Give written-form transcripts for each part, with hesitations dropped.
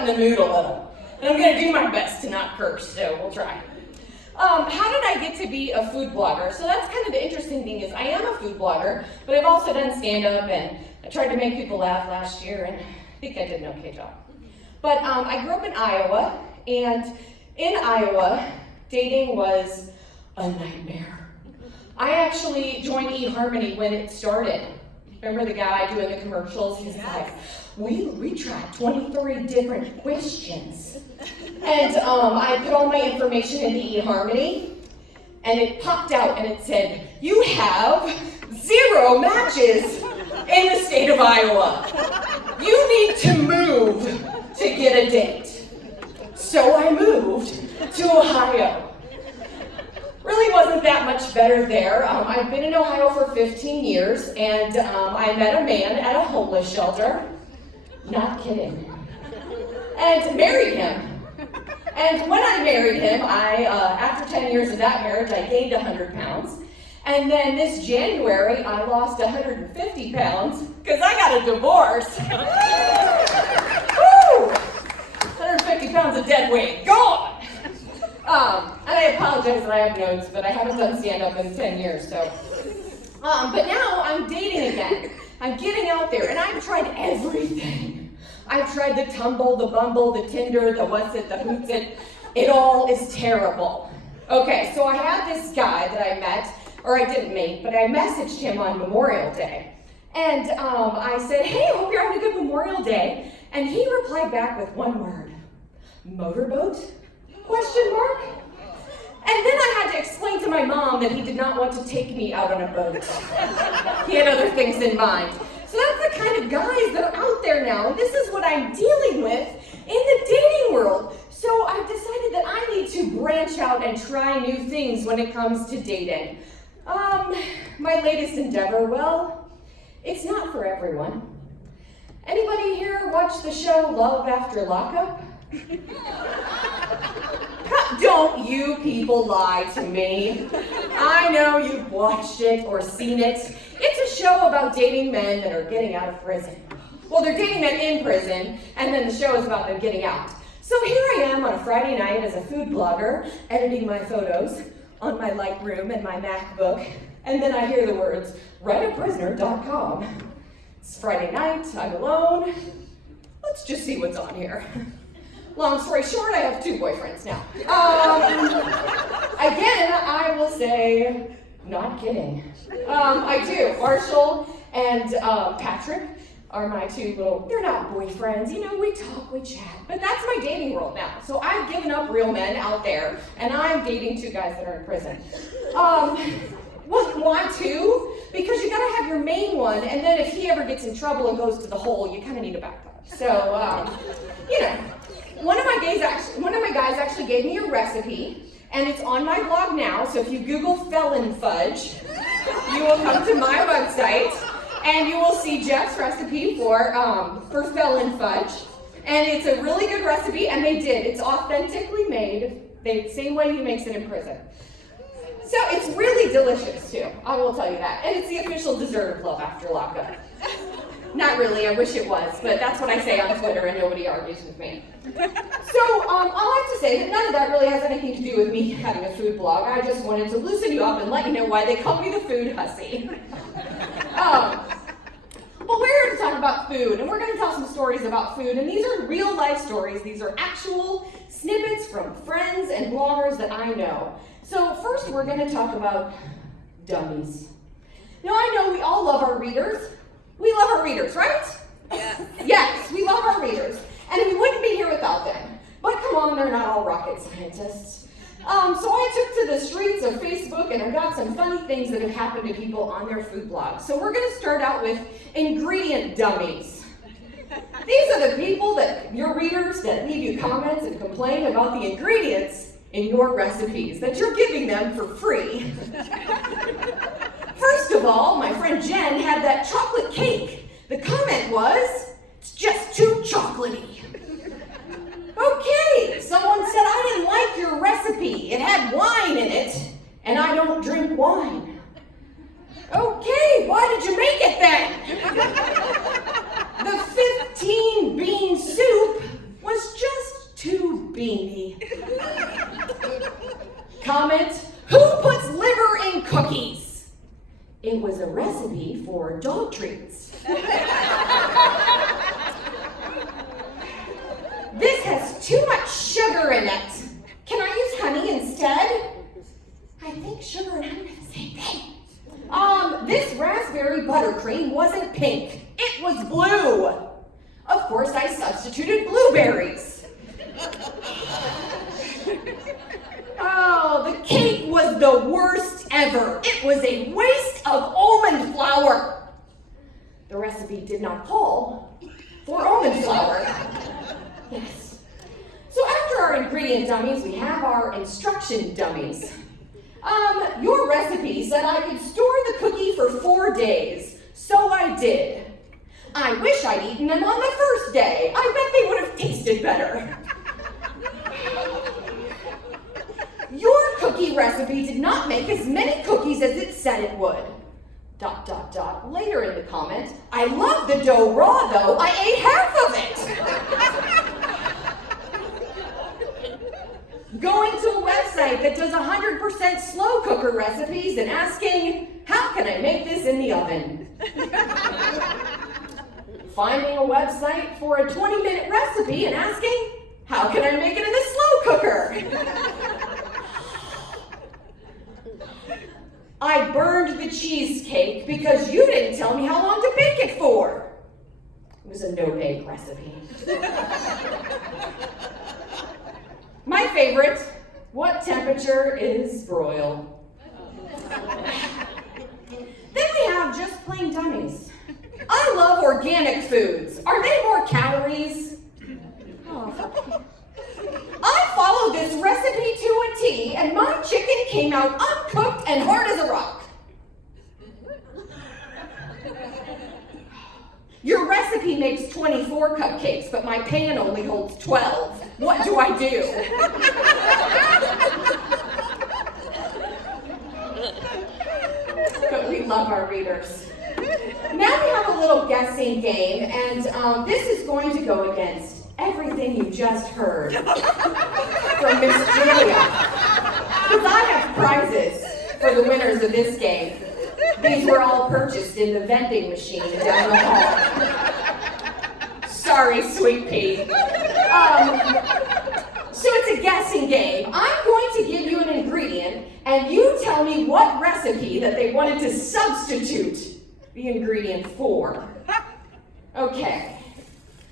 lighten the mood a little. And I'm going to do my best to not curse, so we'll try. How did I get to be a food blogger? So that's kind of the interesting thing is I am a food blogger, but I've also done stand-up, and I tried to make people laugh last year, and I think I did an okay job. But I grew up in Iowa, and in Iowa, dating was a nightmare. I actually joined eHarmony when it started. Remember the guy doing the commercials? He's like, we tried 23 different questions. And I put all my information into eHarmony, and it popped out and it said, you have 0 matches in the state of Iowa. You need to move to get a date. So I moved to Ohio. Really wasn't that much better there. I've been in Ohio for 15 years, and I met a man at a homeless shelter. Not kidding. And married him. And when I married him, after 10 years of that marriage, I gained 100 pounds. And then this January, I lost 150 pounds because I got a divorce. Woo! 150 pounds of dead weight, gone! And I apologize that I have notes, but I haven't done stand-up in 10 years, so. But now I'm dating again. I'm getting out there, and I've tried everything. I've tried the Tumble, the Bumble, the Tinder, the What's It, the Who's It. It all is terrible. Okay, so I had this guy that I met, or I didn't meet, but I messaged him on Memorial Day. And I said, hey, hope you're having a good Memorial Day. And he replied back with one word, motorboat? Question mark? And then I had to explain to my mom that he did not want to take me out on a boat. He had other things in mind. So that's the kind of guys that are out there now, and this is what I'm dealing with in the dating world. So I've decided that I need to branch out and try new things when it comes to dating. My latest endeavor, well, it's not for everyone. Anybody here watch the show Love After Lockup? Don't you people lie to me. I know you've watched it or seen it. It's a show about dating men that are getting out of prison. Well, they're dating men in prison, and then the show is about them getting out. So here I am on a Friday night as a food blogger, editing my photos on my Lightroom and my MacBook, and then I hear the words, writeaprisoner.com. It's Friday night, I'm alone. Let's just see what's on here. Long story short, I have 2 boyfriends now. Again, I will say, not kidding. I do. Marshall and Patrick are my 2 little, they're not boyfriends, you know, we talk, we chat, but that's my dating world now. So I've given up real men out there, and I'm dating 2 guys that are in prison. Well, why 2? Because you gotta have your main one, and then if he ever gets in trouble and goes to the hole, you kind of need a backup. So, you know. One of my guys actually gave me a recipe, and it's on my blog now, so if you Google felon fudge, you will come to my website, and you will see Jeff's recipe for felon fudge. And it's a really good recipe, and it's authentically made, the same way he makes it in prison. So it's really delicious too, I will tell you that. And it's the official dessert of Love After Lockup. Not really, I wish it was, but that's what I say on Twitter and nobody argues with me. So I'll have to say that none of that really has anything to do with me having a food blog. I just wanted to loosen you up and let you know why they call me the food hussy. Well, we're here to talk about food, and we're going to tell some stories about food, and these are real life stories. These are actual snippets from friends and bloggers that I know. So first we're going to talk about dummies. Now I know we all love our readers. We love our readers, right? Yes. Yes, we love our readers. And we wouldn't be here without them. But come on, they're not all rocket scientists. So I took to the streets of Facebook and I got some funny things that have happened to people on their food blogs. So we're going to start out with ingredient dummies. These are the people that, your readers, that leave you comments and complain about the ingredients in your recipes that you're giving them for free. First of all, my friend Jen had that chocolate cake. The comment was, it's just too chocolatey. Okay, someone said I didn't like your recipe. It had wine in it, and I don't drink wine. Okay, why did you make it then? The 15-bean soup was course, I substituted blueberries. Oh, the cake was the worst ever. It was a waste of almond flour. The recipe did not call for almond flour. Yes. So after our ingredient dummies, we have our instruction dummies. Your recipe said I could store the cookie for 4 days, so I did. I wish I'd eaten them on the first day. I bet they would have tasted better. Your cookie recipe did not make as many cookies as it said it would. ... Later in the comment, I love the dough raw though, I ate half of it. Going to a website that does 100% slow cooker recipes and asking, how can I make this in the oven? Finding a website for a 20-minute recipe and asking, how can I make it in the slow cooker? I burned the cheesecake because you didn't tell me how long to bake it for. It was a no-bake recipe. My favorite, what temperature is broil? Then we have just plain dummies. I love organic foods. Are they more calories? Oh. I followed this recipe to a T, and my chicken came out uncooked and hard as a rock. Your recipe makes 24 cupcakes, but my pan only holds 12. What do I do? But we love our readers. Now we have a little guessing game, and this is going to go against everything you just heard from Miss Julia. Because I have prizes for the winners of this game. These were all purchased in the vending machine down the hall. Sorry, sweet pea. So it's a guessing game. I'm going to give you an ingredient, and you tell me what recipe that they wanted to substitute the ingredient for. Okay.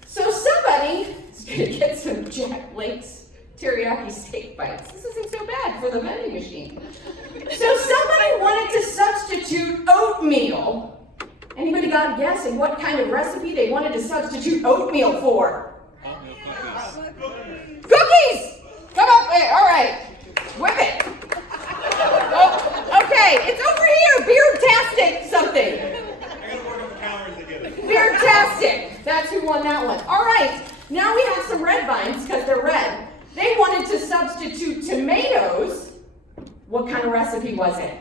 So somebody is going to get some Jack Blake's teriyaki steak bites. This isn't so bad for the vending machine. So somebody wanted to substitute oatmeal. Anybody got a guess at what kind of recipe they wanted to substitute oatmeal for? Cookies! Come up there. All right. Whip it. Oh, okay. It's over here. Beard-tastic something. I gotta work on the calories to get it. Beard-tastic. That's who won that one. All right. Now we have some red vines because they're red. They wanted to substitute tomatoes. What kind of recipe was it?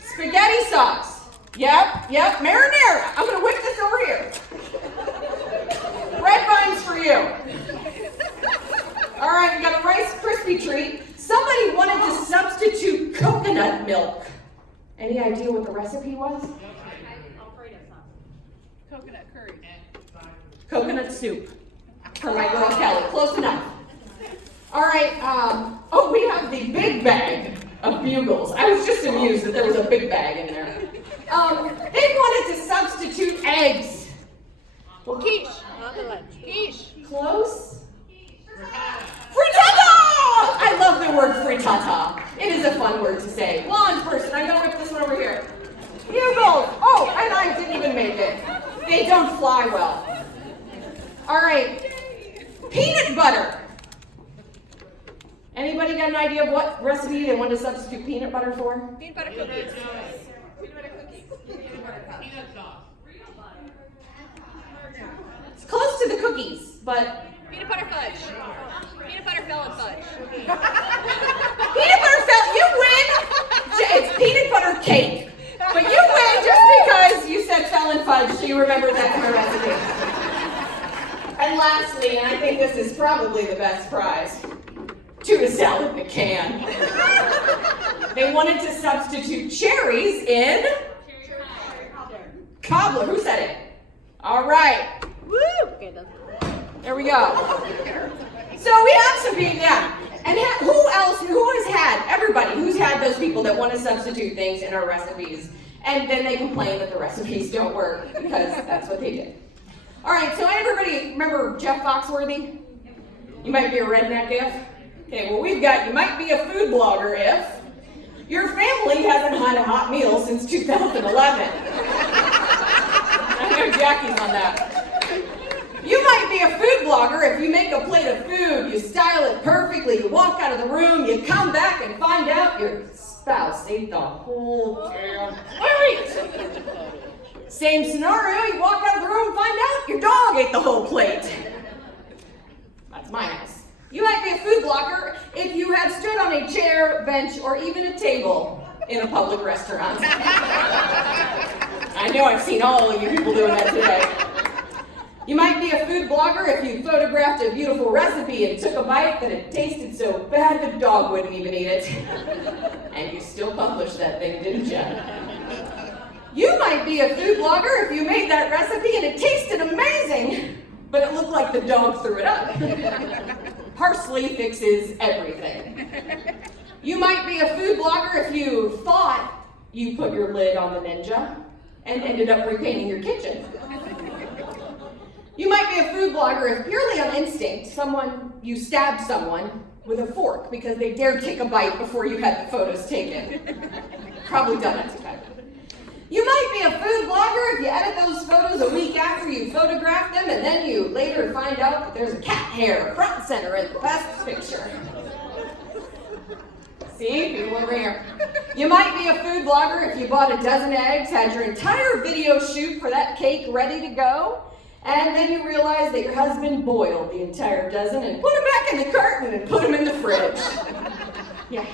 Spaghetti sauce. Yep. Marinara. I'm going to whip this over here. Red vines for you. All right, we got a Rice Krispie treat. Somebody wanted to substitute coconut milk. Any idea what the recipe was? Coconut curry. Coconut soup. For my girl Kelly. Close enough. All right. Oh, we have the big bag of bugles. I was just amused that there was a big bag in there. They wanted to substitute eggs. Well, quiche. Quiche. Close. Frittata! I love the word frittata. It is a fun word to say. Blonde person, I'm gonna whip this one over here. Bugles. Oh, and I didn't even make it. They don't fly well. All right. Peanut butter. Anybody got an idea of what recipe they want to substitute peanut butter for? Peanut butter cookies. Peanut butter cookies. Peanut butter cups. Peanut sauce. It's close to the cookies, but Peanut butter fudge. Peanut butter filled fudge. peanut butter you win. It's peanut butter cake. But you win just because you said felon fudge, so you remembered that kind of recipe. And lastly, and I think this is probably the best prize, tuna salad in a can. They wanted to substitute cherries in cobbler. Who said it? All right. Woo! Okay, There we go. So we have some people, yeah. And who has had, everybody, who's had those people that want to substitute things in our recipes, and then they complain that the recipes don't work, because that's what they did. All right, so everybody remember Jeff Foxworthy? You might be a redneck if. Okay, well we've got you might be a food blogger if your family hasn't had a hot meal since 2011. I know Jackie's on that. You might be a food blogger if you make a plate of food, you style it perfectly, you walk out of the room, you come back and find out your spouse ate the whole damn plate. Same scenario, you walk out of the room and find out your dog ate the whole plate. That's my house. You might be a food blogger if you have stood on a chair, bench, or even a table in a public restaurant. I know I've seen all of you people doing that today. You might be a food blogger if you photographed a beautiful recipe and took a bite that it tasted so bad the dog wouldn't even eat it. And you still published that thing, didn't you? You might be a food blogger if you made that recipe and it tasted amazing, but it looked like the dog threw it up. Parsley fixes everything. You might be a food blogger if you thought you put your lid on the Ninja and ended up repainting your kitchen. You might be a food blogger if purely on instinct, you stabbed someone with a fork because they dared take a bite before you had the photos taken. Probably done it today. You might be a food blogger if you edit those photos a week after you photographed them and then you later find out that there's a cat hair front and center in the best picture. See, people over here. You might be a food blogger if you bought a dozen eggs, had your entire video shoot for that cake ready to go, and then you realize that your husband boiled the entire dozen and put them back in the carton and put them in the fridge. Yeah.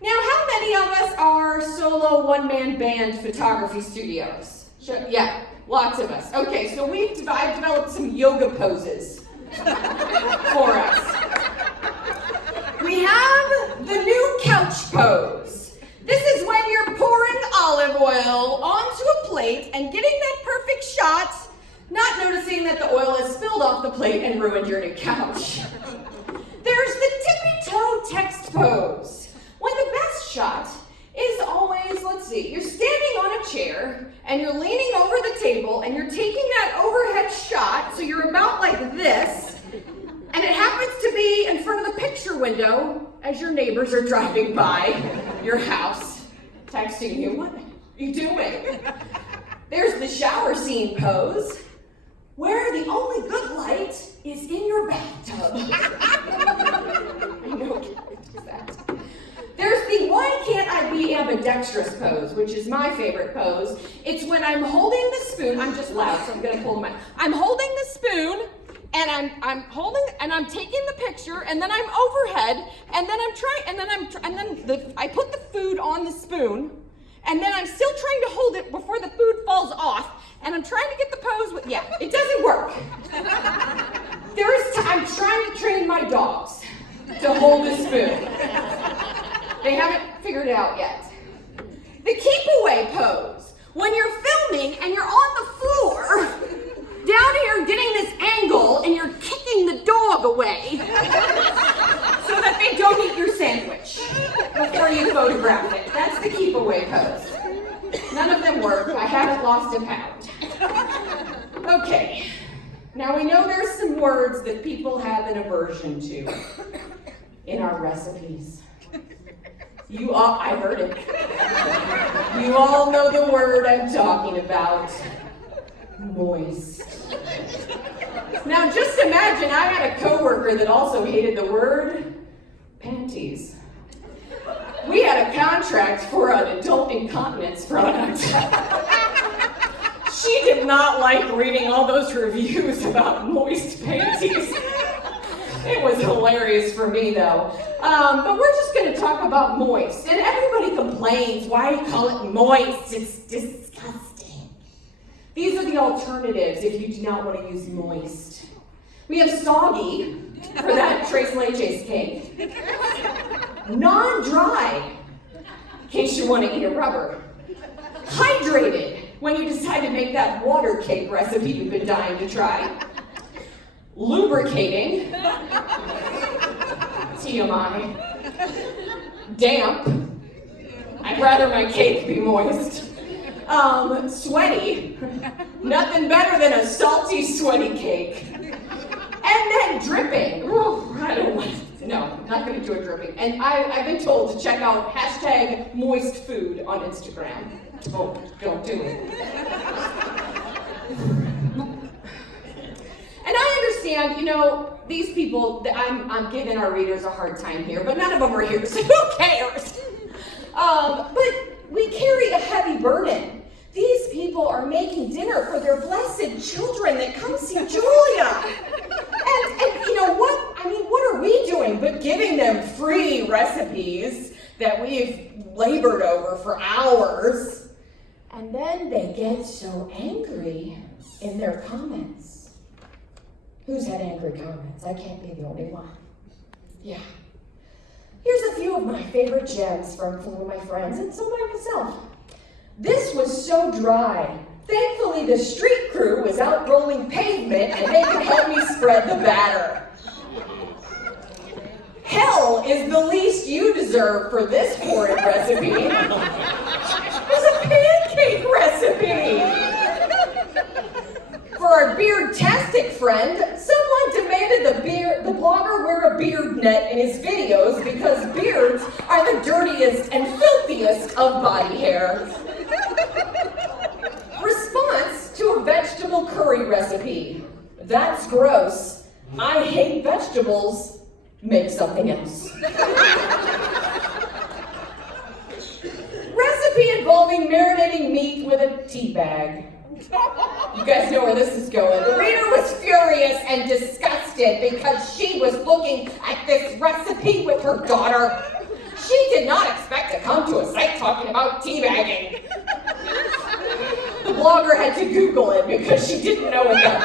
Now, how many of us are solo one-man band photography studios? Yeah, lots of us. Okay, so I've developed some yoga poses for us. We have the new couch pose. This is when you're pouring olive oil onto a plate and getting that perfect shot, not noticing that the oil has spilled off the plate and ruined your new couch. There's the tippy-toe text pose. When the best shot is always, you're standing on a chair and you're leaning over the table and you're taking that overhead shot, so you're about like this, and it happens to be in front of the picture window as your neighbors are driving by your house, texting you, what are you doing? There's the shower scene pose, where the only good light is in your bathtub. I know, can't do that. There's the why can't I be ambidextrous pose, which is my favorite pose. It's when I'm holding the spoon, I'm just loud, so I'm gonna pull my, I'm holding the spoon, and I'm taking the picture, and then I'm overhead, and then I put the food on the spoon, and then I'm still trying to hold it before the food falls off, and I'm trying to get the pose with, yeah, it doesn't work. I'm trying to train my dogs to hold a spoon. They haven't figured it out yet. The keep away pose. When you're filming and you're on the floor, down here getting this angle and you're kicking the dog away so that they don't eat your sandwich before you photograph it. That's the keep away pose. None of them work. I haven't lost a pound. Okay. Now we know there's some words that people have an aversion to in our recipes. I heard it. You all know the word I'm talking about. Moist. Now just imagine I had a coworker that also hated the word panties. We had a contract for an adult incontinence product. She did not like reading all those reviews about moist panties. It was hilarious for me though. But we're just going to talk about moist. And everybody complains, why do you call it moist? It's disgusting. These are the alternatives if you do not want to use moist. We have soggy for that tres leches cake. Non-dry, in case you want to eat a rubber. Hydrated, when you decide to make that water cake recipe you've been dying to try. Lubricating. TMI. Damp. I'd rather my cake be moist. Sweaty. Nothing better than a salty, sweaty cake. And then dripping. Ooh, I don't want to, no, I'm not going to do a dripping. And I've been told to check out hashtag moist food on Instagram. Oh, don't do it. And I understand, these people, I'm giving our readers a hard time here, but none of them are here, so who cares? But we carry a heavy burden. These people are making dinner for their blessed children that come see Julia. And you know what? What are we doing but giving them free recipes that we've labored over for hours? And then they get so angry in their comments. Who's had angry comments? I can't be the only one. Yeah. Here's a few of my favorite gems from some of my friends and some by myself. This was so dry. Thankfully, the street crew was out rolling pavement and they could help me spread the batter. Hell is the least you deserve for this horrid recipe. It was a pancake recipe. For our beard-tastic friend, someone demanded the blogger wear a beard net in his videos because beards are the dirtiest and filthiest of body hair. Response to a vegetable curry recipe. That's gross. I hate vegetables. Make something else. Recipe involving marinating meat with a tea bag. You guys know where this is going. The reader was furious and disgusted because she was looking at this recipe with her daughter. She did not expect to come to a site talking about teabagging. The blogger had to Google it because she didn't know what that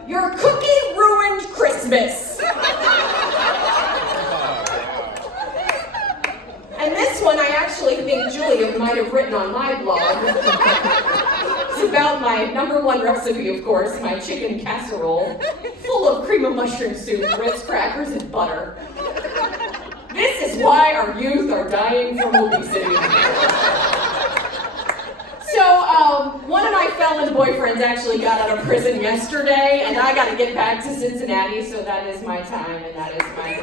meant. Your cookie ruined Christmas. And this one I actually think Julia might have written on my blog. It's about my #1 recipe, of course, my chicken casserole, full of cream of mushroom soup, Ritz crackers, and butter. This is why our youth are dying from obesity. So, one of my felon boyfriends actually got out of prison yesterday, and I got to get back to Cincinnati, so that is my time, and that is my